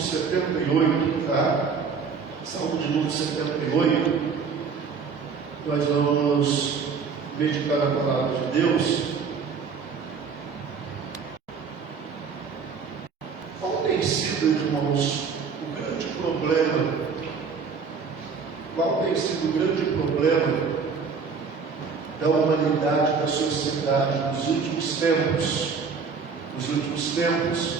78, tá? Salmo de número 78. Nós vamos meditar na palavra de Deus. Qual tem sido, irmãos, o grande problema? Qual tem sido o grande problema da humanidade, da sociedade nos últimos tempos? Nos últimos tempos,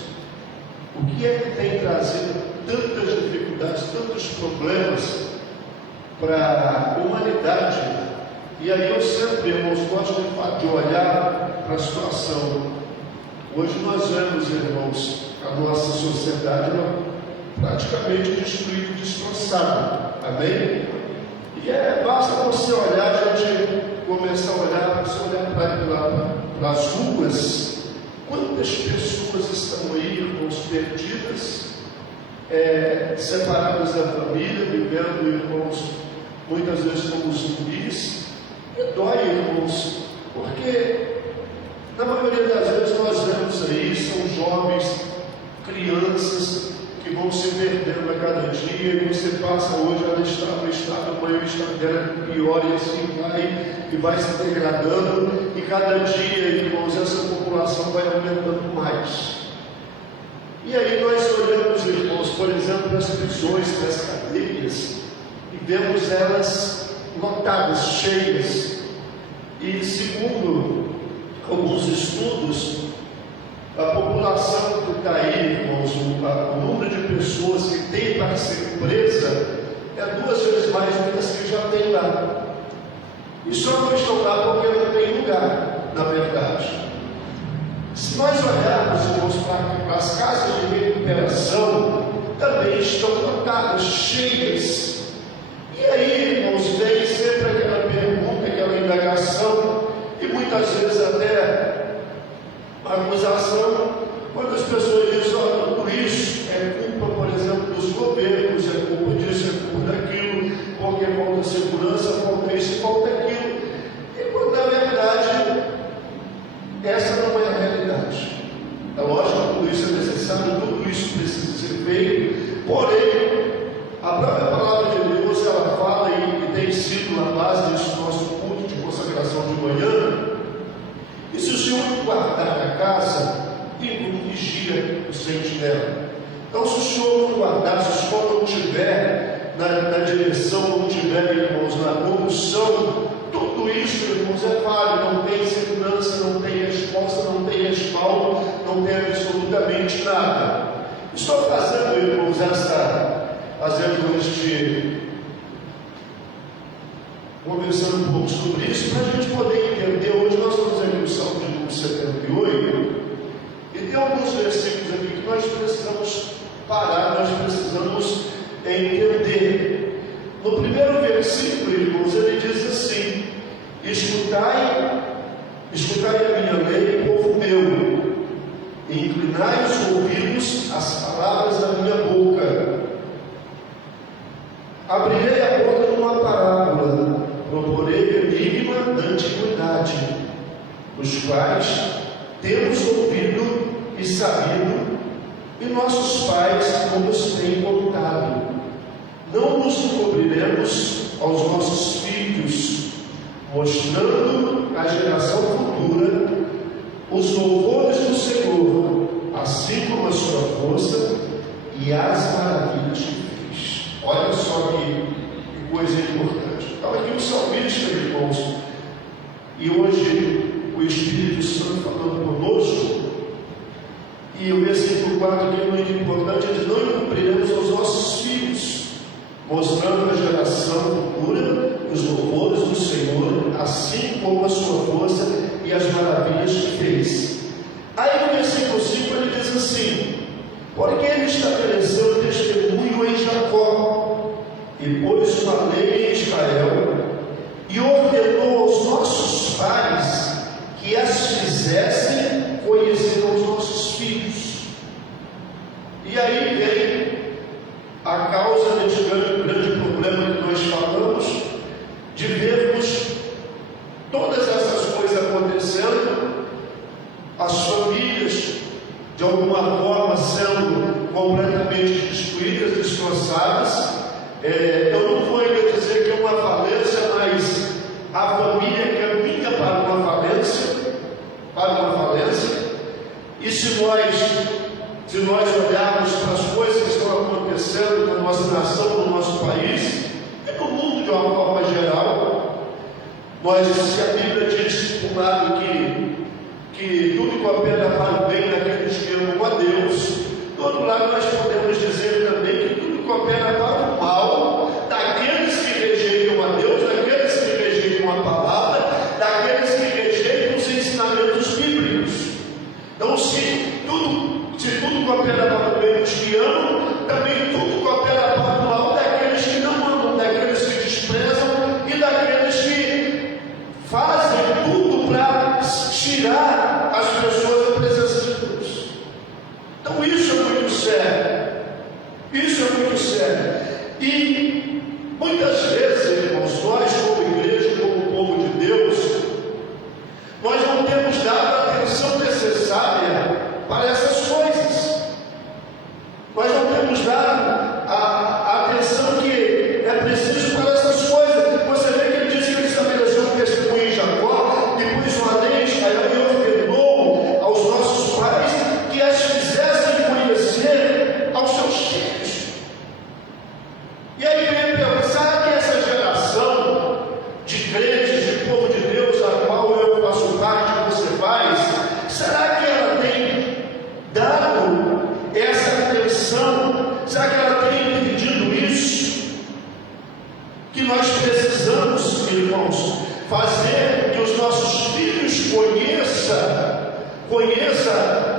o que é que tem trazido tantas dificuldades, tantos problemas para a humanidade? E aí eu sempre, irmãos, gosto de olhar para a situação. Hoje nós vemos, irmãos, a nossa sociedade praticamente destruída, destroçada. Amém? E basta você olhar, a gente começar a olhar, você olhar para as ruas. Quantas pessoas estão aí, irmãos, perdidas, separadas da família, vivendo, irmãos, muitas vezes como zumbis. E dói, irmãos, porque na maioria das vezes nós vemos aí, são jovens, crianças que vão se perdendo a cada dia, e você passa hoje, ela está no estado, amanhã o estado dela é pior, e assim vai se degradando, e cada dia, irmãos, essa população vai aumentando mais. E aí nós olhamos, irmãos, por exemplo, as prisões, as cadeias, e vemos elas lotadas, cheias, e segundo alguns estudos, a população que está aí, irmãos, o número de pessoas que tem para ser presa é 2 vezes mais do que as que já tem lá. E só não estão lá porque não tem lugar, na verdade. Se nós olharmos, irmãos, para as casas de recuperação, também estão lotadas, cheias. E aí, irmãos, vem sempre aquela pergunta, aquela indagação, e muitas vezes até a acusação, quando as pessoas dizem, olha, tudo isso é culpa, por exemplo, dos governos, é culpa disso, é culpa daquilo, porque falta segurança, falta isso e falta aquilo. E quando na verdade essa não é a realidade. É lógico que tudo isso é necessário, tudo isso precisa ser feito, porém a própria palavra de Deus, ela fala e tem sido na base desse nosso culto de consagração de manhã. E se o Senhor guardar a casa, ninguém vigia o sentinela. Então, se o Senhor não guardar, se o Senhor não estiver na direção, não estiver, irmãos, na condução, tudo isso, irmãos, é falho, não tem segurança, não tem resposta, não tem respaldo, não tem absolutamente nada. Estou fazendo, irmãos, conversando um pouco sobre isso, para a gente poder entender. Hoje nós estamos aqui no Salmo de número 78, e tem alguns versículos aqui que nós precisamos parar, nós precisamos entender. No primeiro versículo, irmãos, ele diz assim: escutai a minha lei, povo meu, e inclinai os ouvidos às palavras da minha boca. Abrirei a boca numa parábola, proporei enigma da antiguidade, os quais temos ouvido e sabido, e nossos pais não nos têm contado. Não nos encobriremos aos nossos filhos, mostrando à geração futura os louvores do Senhor, assim como a sua força e as maravilhas que fez. Olha só que coisa importante. Então aqui o salmista, irmãos, e hoje o Espírito Santo falando conosco, e o versículo 4 aqui é muito importante, ele diz: não encobriremos aos nossos filhos, mostrando a geração futura os louvores do Senhor, assim como a sua força e as maravilhas que fez. Aí no versículo 5 ele diz assim: porque ele estabeleceu testemunho em Jacó, e pôs uma lei em Israel, e ordenou aos nossos pais que as fizessem conhecer aos nossos filhos. E aí vem a causa desse grande problema que nós falamos, de vermos todas essas coisas acontecendo, as famílias de alguma forma sendo completamente completamente destruídas, destroçadas. Eu não vou ainda dizer que é uma falência, mas a família caminha para uma falência, e se nós olharmos para as coisas que estão acontecendo na nossa nação, no nosso país, e no mundo de uma forma geral, se a Bíblia diz, por um lado, que tudo coopera para o bem daqueles que amam a Deus, do outro lado nós podemos dizer também que tudo coopera para o mal daqueles que rejeitam a Deus, daqueles que rejeitam a palavra, daqueles que rejeitam os ensinamentos bíblicos. Então, se tudo coopera para o bem dos que amam, também tudo coopera para o mal daqueles que não amam, daqueles que desprezam e daqueles que fazem tudo para tirar as pessoas da presença de Deus. Então, isso é muito sério. Isso é muito sério. E muitas vezes, irmãos, nós como igreja, como povo de Deus, nós não temos dado a atenção necessária para essas coisas. Nós não temos dado a atenção que é preciso para essas coisas. Você vê que ele disse que ele estabeleceu um testemunho em Jacó, e pôs uma lei em Israel e ordenou aos nossos pais que as fizessem conhecer aos seus filhos. E aí vem pensar que essa geração de crentes, de povo de Deus, a qual eu faço parte, você faz, será que ela tem dado essa atenção? Será que ela tem entendido isso? Que nós precisamos, irmãos, fazer que os nossos filhos conheçam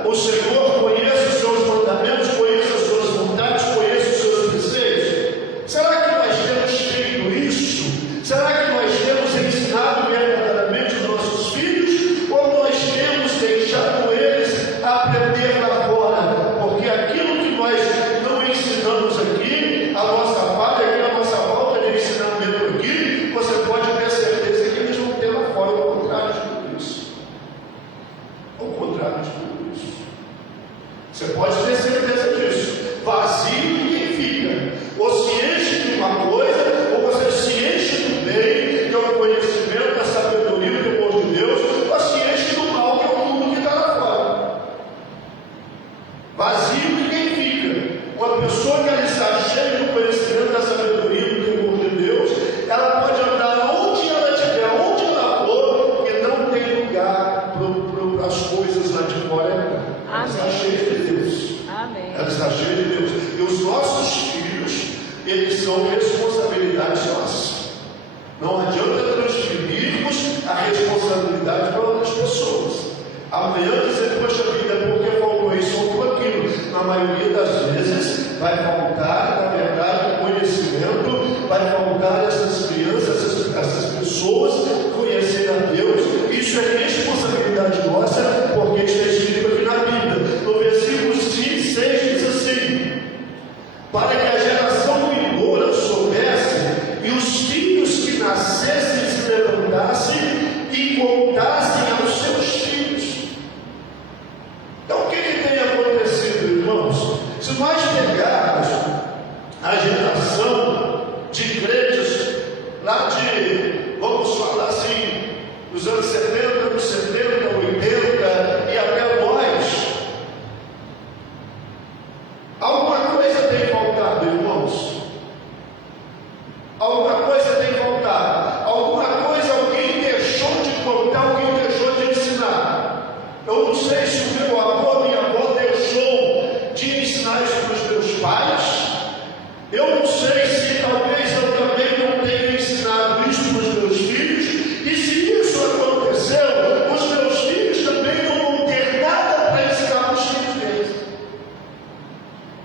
o Senhor, conheçam os seus mandamentos, conheçam as suas vontades, conheçam os seus desejos. Será que nós temos feito isso? Será que nós temos ensinado verdadeiramente os nossos filhos? Ou nós temos deixado eles aprender lá fora? Porque aquilo que nós não ensinamos aqui, a nossa falha aqui, a nossa falta de ensinamento aqui, você pode ter certeza que eles vão ter lá fora, ao contrário de tudo isso. Ao contrário de tudo isso. Você pode ter certeza disso. Vazio ninguém fica. Ou se enche de uma coisa, ou você se enche do bem, que é o conhecimento, da sabedoria, do temor de Deus, ou se enche do mal, que é o mundo que está lá fora. Vazio ninguém fica. Uma pessoa que ela está cheia do conhecimento, da sabedoria, do temor de Deus, ela pode andar onde ela estiver, onde ela for, porque não tem lugar para as coisas lá de fora. Ela está cheia de Deus. Amém. Ela está cheia de Deus. E os nossos filhos, eles são responsabilidade nossa. Não adianta transferirmos a responsabilidade para outras pessoas. Amanhã dizer, poxa vida, porque faltou isso, faltou aquilo. Na maioria das vezes vai faltar, na verdade, o conhecimento, vai faltar essas crianças, essas pessoas conhecerem a Deus. Isso é responsabilidade nossa, porque está escrito aqui na Bíblia. No versículo 6 diz assim: para que a geração vindoura soubesse, e os filhos que nascessem se levantassem e contassem aos seus filhos. Então, o que tem acontecido, irmãos? Se nós pegarmos a geração de crentes lá de, vamos falar assim, dos anos 70, anos 70, 80 e até nós, alguma coisa tem faltado, irmãos. Alguma coisa tem faltado. Alguma coisa alguém deixou de contar, alguém deixou de ensinar. Eu não sei se o meu avô, minha avó deixou de ensinar isso para os meus pais. Eu não sei se talvez eu também não tenha ensinado isso para os meus filhos. E se isso aconteceu, os meus filhos também não vão ter nada para ensinar para os filhos deles.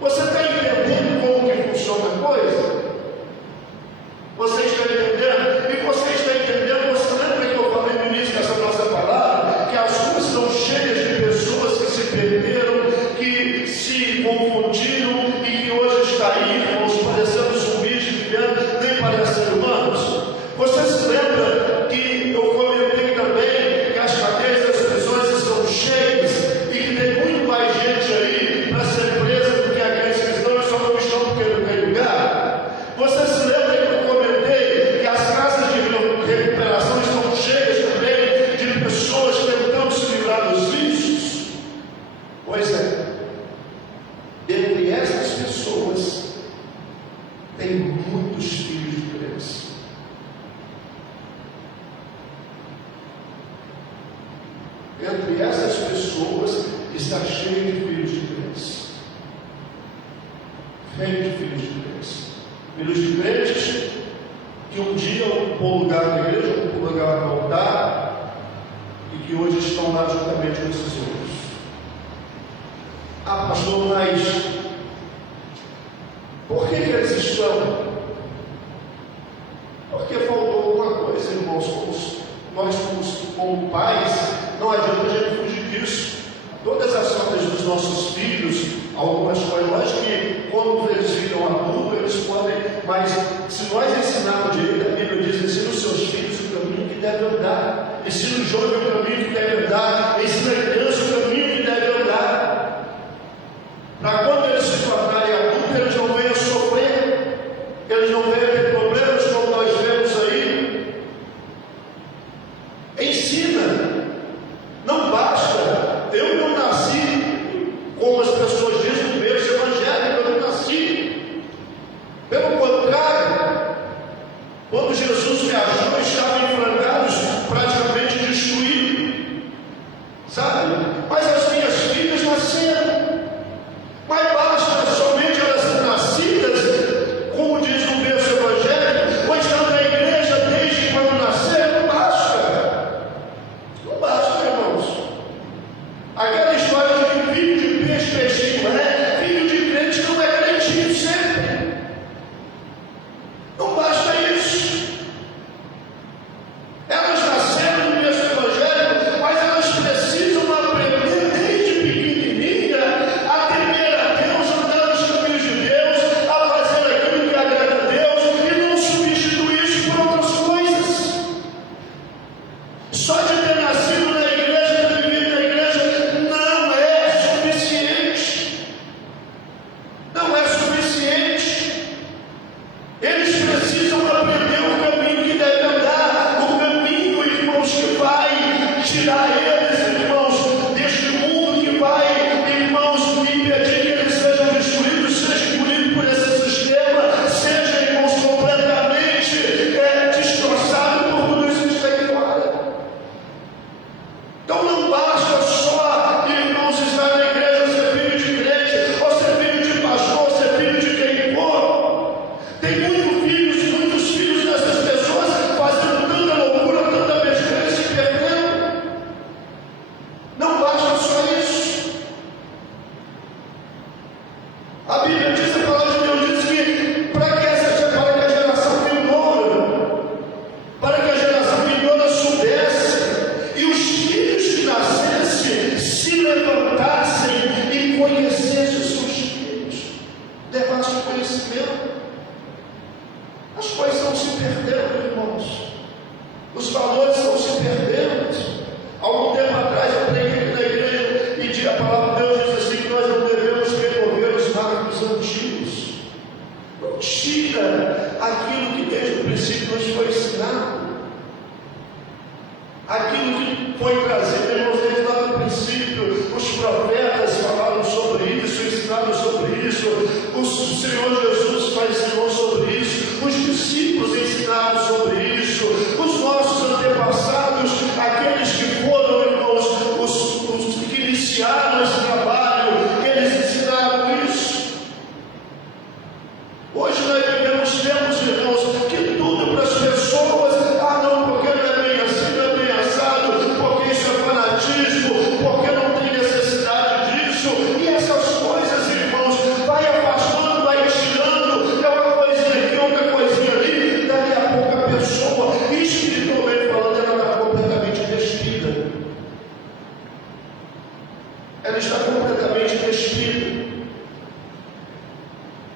Você está entendendo como que funciona a coisa? Você está entendendo? E você está entendendo? Você lembra que eu falei no início dessa nossa palavra? Que as ruas estão cheias de pessoas que se perderam, que se confundiram e que hoje está aí, irmãos, parecendo zumbis, vivendo, nem parecem humanos. Você se lembra que eu comentei também que as cadeias das prisões estão cheias e que tem muito mais gente aí para ser presa do que aqueles cristãos, só entre essas pessoas tem muitos filhos de crentes. Entre essas pessoas está cheio de filhos de crentes. Cheio de filhos de crentes. Filhos de crentes que um dia ocupou lugar na igreja, ocupou lugar no altar, e que hoje estão lá juntamente com esses outros. Ah, pastor, mas por que eles estão? Porque faltou alguma coisa, irmãos. Nós, como pais, não adianta a gente fugir disso. Todas as faltas dos nossos filhos, algumas coisas, lógico que quando eles ficam adultos, eles podem, mas se nós ensinarmos direito, a Bíblia diz: ensina os seus filhos o caminho que deve andar, ensina o jovem o caminho que deve andar, ensina a criança o caminho que deve andar, para quando eles se tornarem adultos, eles não venham sofrer, eles não venham ter problemas como nós vemos aí. Ensina. Não basta, eu não nasci, como as pessoas dizem no berço evangélico, eu não nasci. Pelo contrário, quando Jesus me achou, eu estava em frangalhos, praticamente destruído, sabe? Mas as minhas filhas nasceram. Mas basta somente elas serem nascidas, como diz no berço evangélico, ou estão na igreja desde quando nasceram. Não basta. Não basta, irmãos. Aquela história de que filho de peixe, peixinho é, filho de crente não é crentinho sempre. Não basta isso. Elas nasceram no berço evangélico, mas elas precisam aprender desde pequenininha a temer a Deus, andar nos caminhos de Deus, a fazer aquilo que agrada a Deus e não substituir isso por outras coisas. Só de ter nascido na igreja, ter vivido na igreja, não é suficiente. Não é suficiente. Eles precisam aprender o caminho que deve andar, o caminho, irmãos, que vai tirar eles, irmãos, deste mundo, que vai, irmãos, impedir que eles sejam destruídos, sejam engolidos por esse sistema, sejam, irmãos, completamente destroçados por tudo isso que está aí fora. Então não basta só, irmãos, estar na igreja, ser filho de crente, ou ser filho de pastor, ou ser filho de quem for. Tem muitos filhos dessas pessoas fazendo tanta loucura, tanta besteira e se perdendo. Não basta só isso. A Bíblia diz, a palavra de Deus diz que para que a geração vindoura soubesse, e os filhos que nascessem se levantassem e conhecessem os seus filhos, levassem conhecimento. As coisas estão se perdendo, irmãos. Os valores estão se perdendo. Algum tempo atrás eu preguei aqui na igreja e a palavra de Deus diz assim que nós não devemos recorrer aos hábitos antigos. Não tira aquilo que desde o princípio nos foi ensinado. Aquilo que foi trazido, irmãos, desde lá do princípio. Os profetas falaram sobre isso, ensinaram sobre isso. O Senhor Jesus ensinou sobre isso. Os discípulos ensinaram sobre isso. Os nossos antepassados, aqueles que foram, irmãos, os que iniciaram esse trabalho, eles ensinaram isso. Hoje nós vivemos tempos, irmãos, que tudo para as pessoas, não, porque não é bem assim, não é bem assado, porque isso é fanatismo, porque não tem necessidade disso, e essas coisas, irmãos, vai afastando, vai tirando, é uma coisinha aqui, outra coisinha ali, daqui a pouco a pessoa, espiritualmente falando, ela está completamente despida. Ela está completamente despida.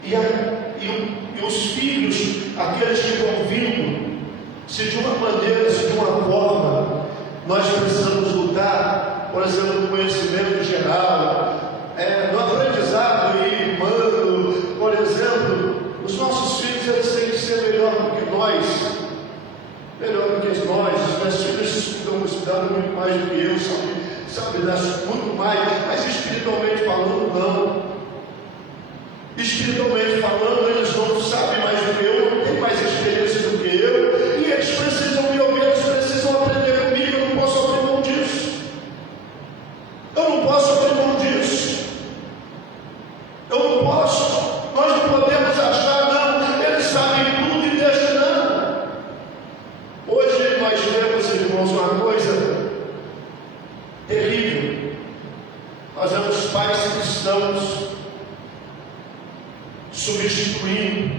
E os filhos, aqueles que vão vindo, se de uma maneira, se de uma forma, nós precisamos lutar, por exemplo, no conhecimento geral, no aprendizado e humano, por exemplo, os nossos filhos eles têm que ser melhor do que nós, os meus filhos estão estudando muito mais do que eu, sabe muito mais, mas espiritualmente falando, não. espiritualmente falando, eles não sabem mais do que eu, não têm mais experiência do que eu, e eles precisam me ouvir, eles precisam aprender comigo. Eu não posso abrir mão disso. Eu não posso abrir mão disso. Eu não posso. Nós não podemos achar, não, eles sabem tudo e deixam, não. Hoje nós vemos, irmãos, uma coisa terrível. Nós vemos pais cristãos substituindo,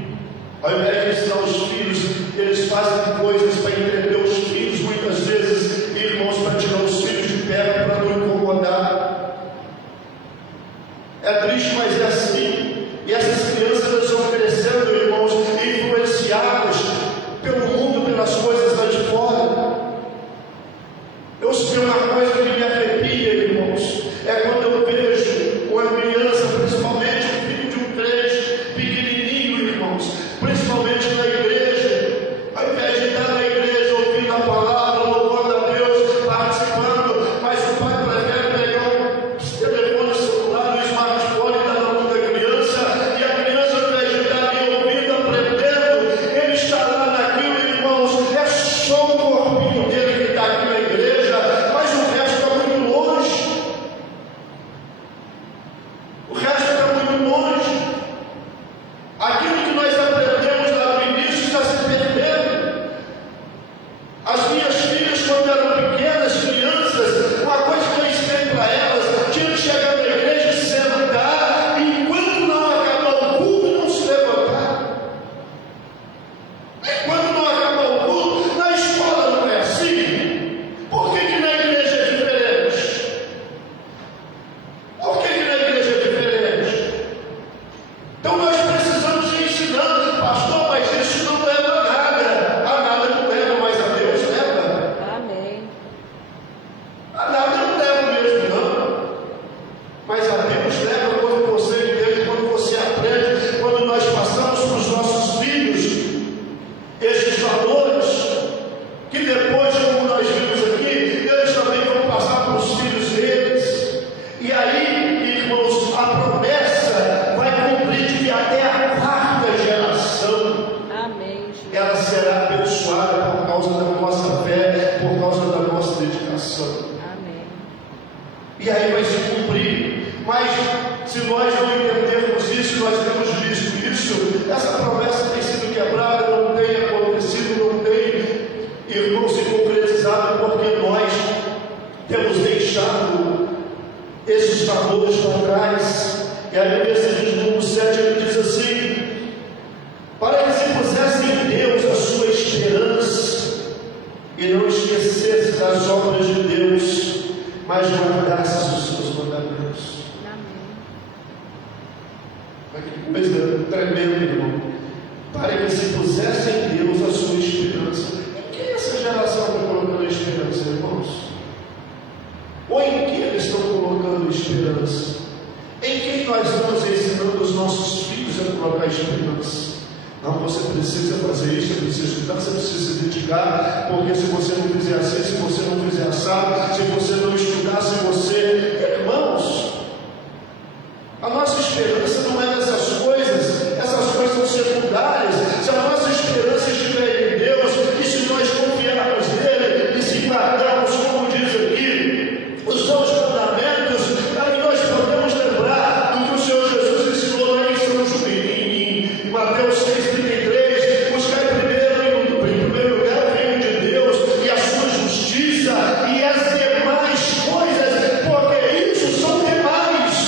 ao invés de ensinar os filhos, eles fazem coisas para entreter os filhos, muitas vezes, irmãos, para tirar os filhos de perto, para não incomodar. É triste, mas é assim. E essas crianças, elas vão crescendo, irmãos, influenciadas pelo mundo, pelas coisas lá de fora. Eu sei uma coisa que me arrepia, irmãos, é quando eu vejo uma criança, principalmente um filho de um crente, pequenininho, irmãos, principalmente na igreja, ao invés de estar na igreja ouvindo a palavra, louvando a Deus, participando, mas o pai prefere pegar o telefone celular, o smartphone e dar na mão da criança, e a criança, ao invés de estar ali ouvindo, aprendendo, ele está lá naquilo, irmãos, é só o corpinho dele que está aqui na igreja, mas o resto está muito longe. O resto está muito longe. Aquilo que nós aprendemos lá no início está se perdendo. As minhas filhas, quando eram pequenas, crianças, uma coisa que eu ensinei para elas, tinha que chegar na igreja e sentar, e enquanto não acabar o culto, não se levantar. Enquanto não acabar o culto, na escola não é assim. Por que na igreja é diferente? Por que na igreja é diferente? Então nós precisamos ir ensinando, pastor, mas isso não leva a nada. A nada não leva, mas a Deus leva. Amém. A nada não leva mesmo, não. Mas a Deus leva quando você entende, quando você aprende, quando nós passamos para os nossos filhos esses valores, que depois, como nós vimos aqui, eles também vão passar para os filhos deles. E aí, irmãos, a promessa vai cumprir de que até a quarta geração Amém. ela será abençoada por causa da nossa fé, por causa da nossa dedicação. Amém. E aí vai se cumprir. Mas se nós não entendermos isso, nós temos visto isso, essa promessa tem sido quebrada, não tem acontecido, não tem, irmão, se concretizado, porque nós temos deixado esses valores para trás. E aí no versículo 7 ele diz assim: para que se pusesse em Deus a sua esperança e não esquecesse das obras de Deus, mas guardasse os seus mandamentos. Amém. Que coisa tremenda, irmão. Para que se pusesse em Deus a sua esperança. Em que essa geração está colocando esperança, irmãos? Ou em que eles estão colocando esperança? Em quem nós estamos ensinando os nossos filhos a colocar esperança? Não, você precisa fazer isso, você precisa estudar, você precisa se dedicar, porque se você não fizer assim, se você não fizer assado, se você não estudar, se você... Irmãos, a nossa esperança não é nessas coisas, essas coisas são secundárias. Se a nossa esperança estiver em Deus, e se nós confiarmos nele, e se guardarmos, como diz aqui, os seus mandamentos, aí nós podemos lembrar do que o Senhor Jesus ensinou lá em São João, em Mateus 6,33, buscar em primeiro lugar o reino de Deus e a sua justiça, e as demais coisas, porque isso são demais.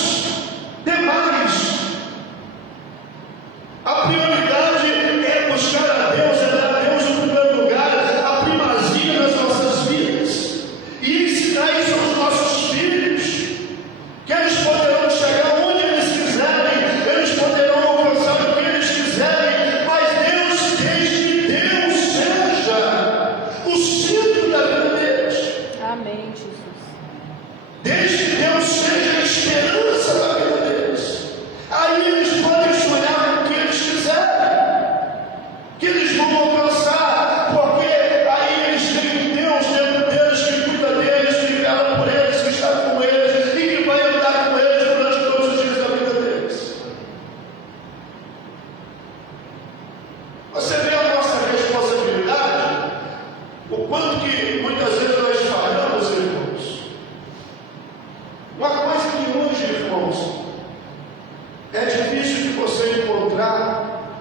Você vê a nossa responsabilidade? O quanto que muitas vezes nós falhamos, irmãos. Uma coisa que hoje, irmãos, é difícil de você encontrar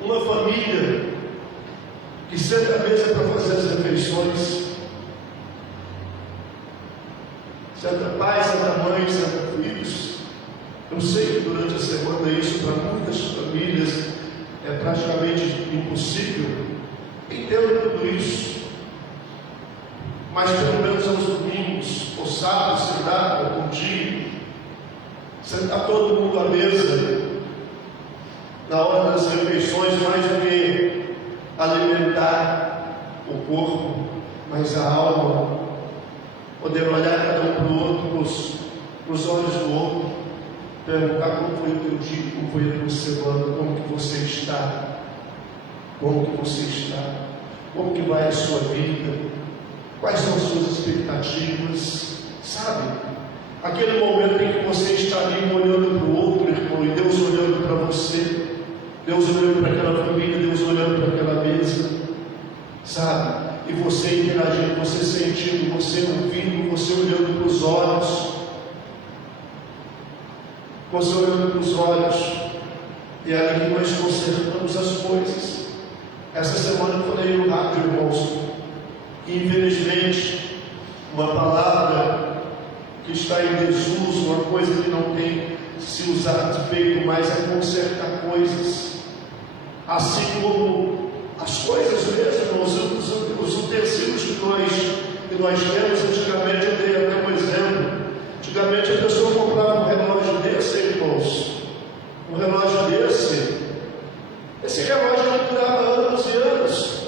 uma família que senta à mesa para fazer as refeições. Senta pai, senta mãe, senta filhos. Eu sei que durante a semana isso para muitas famílias é praticamente impossível. Entendo tudo isso. Mas pelo menos aos domingos, ou sábado, se dá algum dia, sentar todo mundo à mesa, na hora das refeições, mais do que alimentar o corpo, mas a alma, poder olhar cada um para o outro, para os olhos do outro, perguntar como foi o teu dia, como foi a tua semana, como que você está, como que você está, como que vai a sua vida, quais são as suas expectativas, sabe? Aquele momento em que você está ali olhando para o outro, irmão, e Deus olhando para você, Deus olhando para aquela família, Deus olhando para aquela mesa, sabe? E você interagindo, você sentindo, você ouvindo, você olhando para os olhos, você olhando para os olhos, e é ali que nós consertamos as coisas. Essa semana eu falei no rádio, irmãos, que infelizmente uma palavra que está em desuso, uma coisa que não tem se usado de feito mais é consertar coisas, assim como as coisas mesmo, os utensílios que nós temos. Antigamente, eu dei até um exemplo, antigamente a pessoa comprava um relógio desse, irmãos, um relógio desse, esse relógio não durava anos e anos,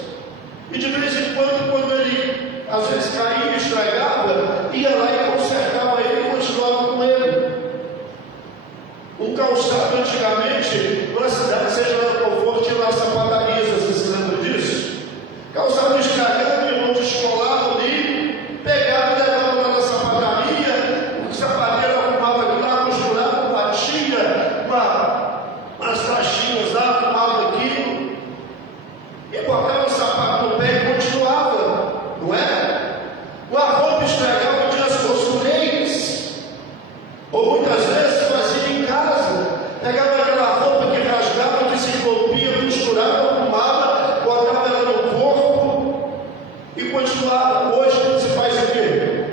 e de vez em quando ele às vezes caía, estragava, ia lá e consertava ele e continuava com ele. Um calçado antigamente, na cidade, seja lá qual for, tinha lá sapatarias, você se lembra disso? Calçado estragado, irmão, descolado ali, pegava e levava lá na sapataria, o sapateiro arrumava aquilo lá, costurava, batia umas taxinhas lá, arrumava aquilo, e botava o sapato no pé e continuava, não é? Uma roupa estragava, tinha as costureiras, ou muitas vezes fazia em casa, pegava aquela roupa que rasgava, que se rompia, costurava, arrumava, botava ela no corpo e continuava. Hoje se faz o quê?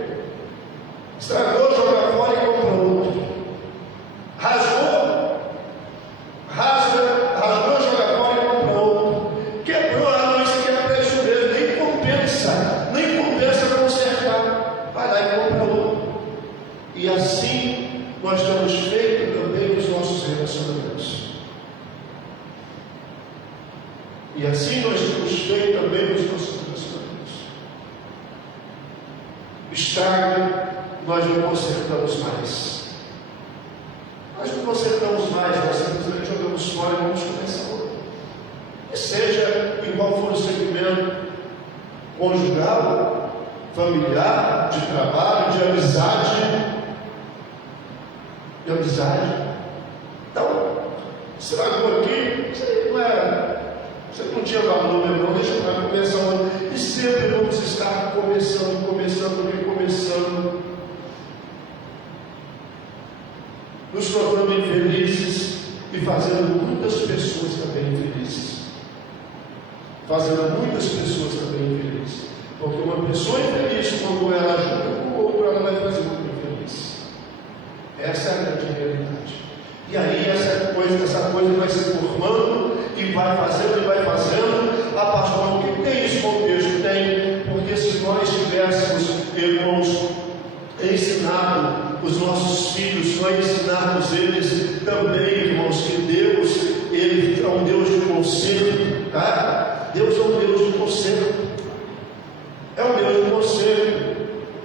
Estragou, joga fora e compra outro. Rasgou, joga fora e compra outro. Quebrou, não, isso aqui é preço mesmo, nem compensa consertar. Vai lá e compra outro. E assim nós temos feito também nos nossos relacionamentos. E assim nós temos feito também nos nossos relacionamentos. Estraga, nós não consertamos mais. Nós não consertamos mais, nós simplesmente jogamos fora e vamos começar outro. E seja em qual for o segmento conjugal, familiar, de trabalho, de amizade. Então, estragou aqui, você não tinha valor, meu irmão, deixa para começar outro. E sempre vamos estar começando, nos tornando infelizes e fazendo muitas pessoas também infelizes. Porque uma pessoa infeliz, quando ela ajuda com o outro, ela vai fazer muito infeliz. Essa é a grande realidade. E aí essa coisa vai se formando e vai fazendo. A pastor, que tem esse contexto? Tem, porque se nós tivéssemos, irmãos, ensinado os nossos filhos, nós ensinarmos eles também, irmãos, que Deus, Ele é um Deus de conserto, tá? Deus é um Deus de conserto.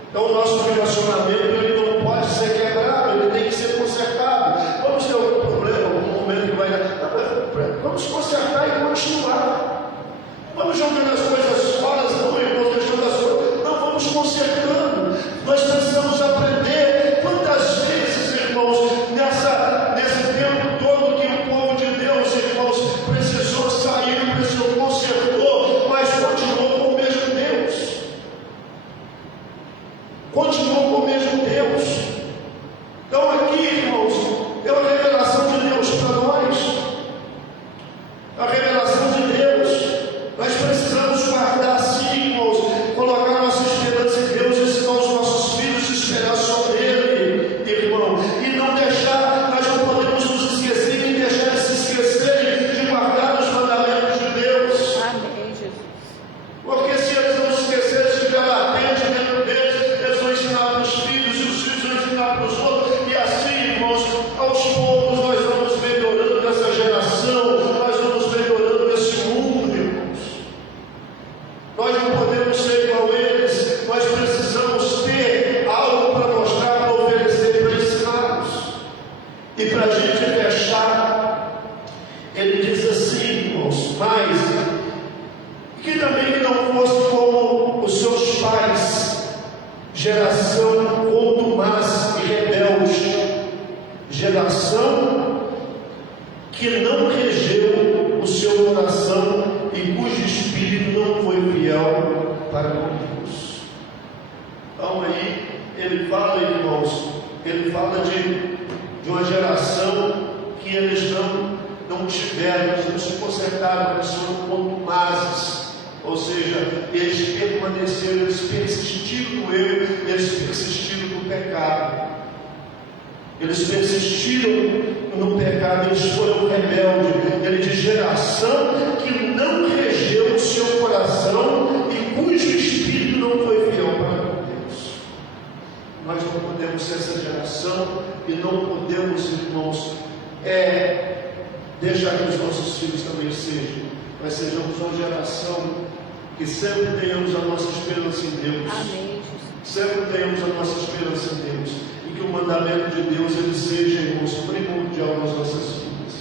Então o nosso relacionamento, ele não pode ser quebrado, ele tem que ser consertado. Vamos ter algum problema, algum momento que vai dar. Vamos consertar e continuar. Vamos jogando as coisas fora, não, irmãos, deixando as coisas. Não, vamos consertando. Nós precisamos aprender quantas vezes, irmãos, nesse tempo todo que o povo de Deus, irmãos, precisou sair que não regeu o seu coração e cujo espírito não foi fiel para com Deus. Então aí ele fala, irmãos, ele fala de uma geração que eles não tiveram, eles não se consertaram, eles foram contumazes, ou seja, eles permaneceram, eles persistiram no erro, eles persistiram no pecado. Eles persistiram no pecado, eles foram rebeldes. Ele diz: geração que não regeu o seu coração e cujo espírito não foi fiel para com Deus. Nós não podemos ser essa geração e não podemos, irmãos, deixar que os nossos filhos também sejam. Nós sejamos uma geração que sempre tenhamos a nossa esperança em Deus. Amém. Sempre tenhamos a nossa esperança em Deus. E que o mandamento de Deus ele seja, irmãos, primordial nas nossas vidas.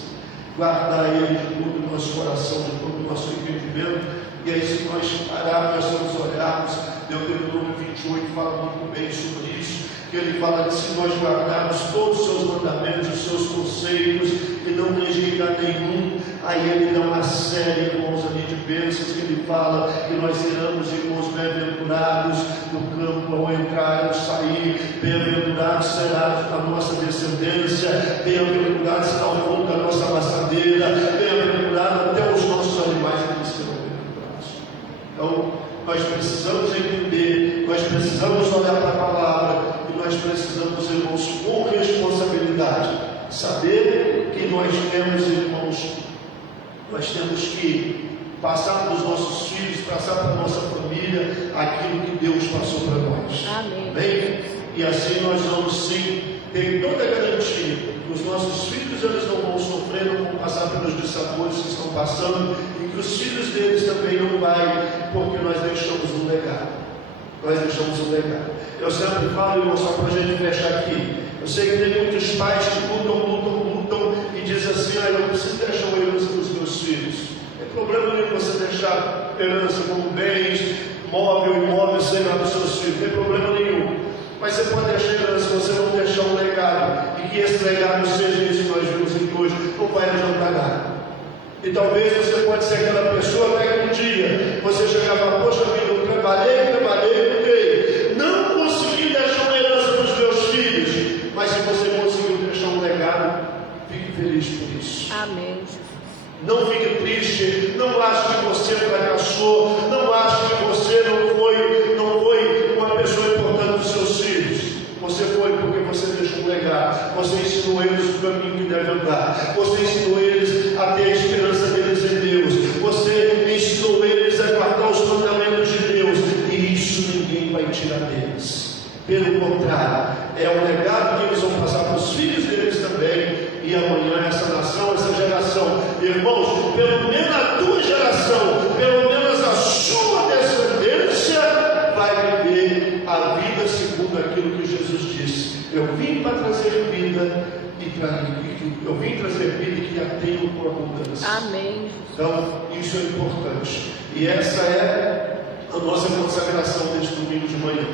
Guardar ele de todo o nosso coração, de todo o nosso entendimento. E aí, se nós pararmos, nós vamos olharmos, Deuteronômio 28 fala muito bem sobre isso, que ele fala que se nós guardarmos todos os seus mandamentos, os seus conselhos, e não rejeitar nenhum, aí ele dá uma série, irmãos, ali de bênçãos, que ele fala que nós seremos, irmãos, bem-aventurados no campo ao entrar e ao sair, bem-aventurados será a nossa descendência, bem-aventurados será o fruto da nossa amassadeira, bem-aventurado até os nossos animais que serão bem-aventurados. Então, nós precisamos entender, nós precisamos olhar para a palavra, e nós precisamos, irmãos, com responsabilidade, saber que nós temos, irmãos, nós temos que passar para os nossos filhos, passar para a nossa família, aquilo que Deus passou para nós. Amém. Bem? E assim nós vamos sim ter toda a garantia que os nossos filhos eles não vão sofrer, não vão passar pelos dissabores que estão passando, e que os filhos deles também não vai, porque nós deixamos um legado. Nós deixamos um legado. Eu sempre falo, irmão, só para a gente fechar aqui. Eu sei que tem muitos pais que lutam e dizem assim: eu preciso deixar uma herança para os meus filhos. Não tem problema nenhum você deixar herança como bens, móvel, imóvel, sei lá, para os seus filhos. Não tem problema nenhum. Mas você pode deixar herança, você não deixar um legado. E que esse legado seja isso que nós vimos aqui hoje. Não vai adiantar nada. E talvez você pode ser aquela pessoa até que um dia você chegar e falar: poxa vida, eu trabalhei, não consegui deixar uma herança para os meus filhos. Mas se você conseguiu deixar um legado, fique feliz por isso. Amém. Não fique triste, não ache que você fracassou, não ache que você não foi uma pessoa importante para os seus filhos. Você foi porque você deixou um legado, você ensinou eles o caminho que devem andar, você ensinou eles a ter a esperança deles em Deus, você ensinou eles a guardar os mandamentos de Deus, e isso ninguém vai tirar deles. Pelo contrário, é um legado que eles vão passar para os filhos deles também. E amanhã essa nação, essa geração, irmãos, pelo menos a tua geração, pelo menos a sua descendência, vai viver a vida segundo aquilo que Jesus disse: eu vim para trazer vida eu vim trazer vida e que a tenho com abundância. Amém. Então, isso é importante. E essa é a nossa consagração deste domingo de manhã.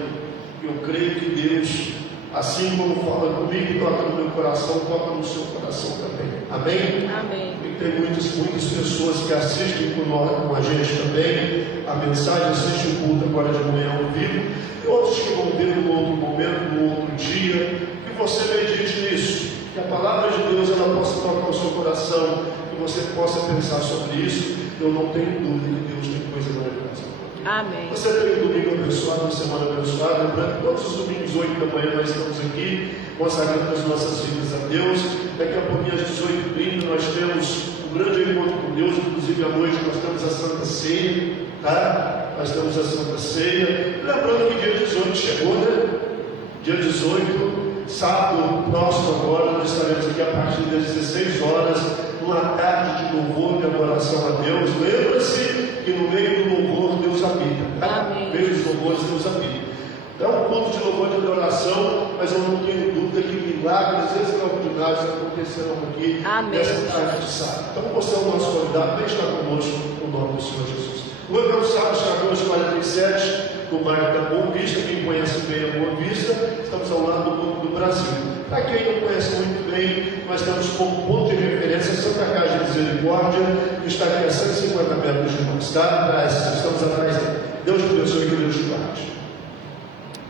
Eu creio que Deus, assim como fala comigo, toca no meu coração, toca no seu coração também. Amém? Amém. E tem muitas pessoas que assistem com a gente também a mensagem, assistem o culto agora de manhã ao vivo, e outros que vão ver num outro momento, num outro dia. Que você medite nisso, que a palavra de Deus ela possa tocar o seu coração, que você possa pensar sobre isso. Eu não tenho dúvida que Deus tem coisa maravilhosa. Amém. Você tem um domingo abençoado, uma semana abençoada. Lembrando que todos os domingos, 8 da manhã, nós estamos aqui consagrando as nossas vidas a Deus. Daqui a pouquinho, às 18h30, nós temos um grande encontro com Deus. Inclusive, à noite, nós temos a Santa Ceia. Tá? Nós temos a Santa Ceia. Lembrando que dia 18 chegou, né? Dia 18, sábado próximo agora, nós estaremos aqui a partir das 16 horas, numa tarde de louvor e adoração a Deus. Lembra-se que no meio do louvor Deus habita. Tá? No meio dos louvores Deus habita. Então, um ponto de louvor e adoração, mas eu não tenho dúvida que milagres extraordinários acontecerão aqui nessa tarde de sábado. Então, você é o nosso convidado, vem estar conosco no nome do Senhor Jesus. O Evangelho Sábado está hoje 47, do bairro da Boa Vista. Quem conhece bem a Boa Vista, estamos ao lado do Banco do Brasil. Para quem não conhece muito bem, nós estamos como ponto de referência Santa Misericórdia, que está aqui a 150 metros de nós, tá? Estamos atrás dele. Deus te abençoe e que Deus te guarde.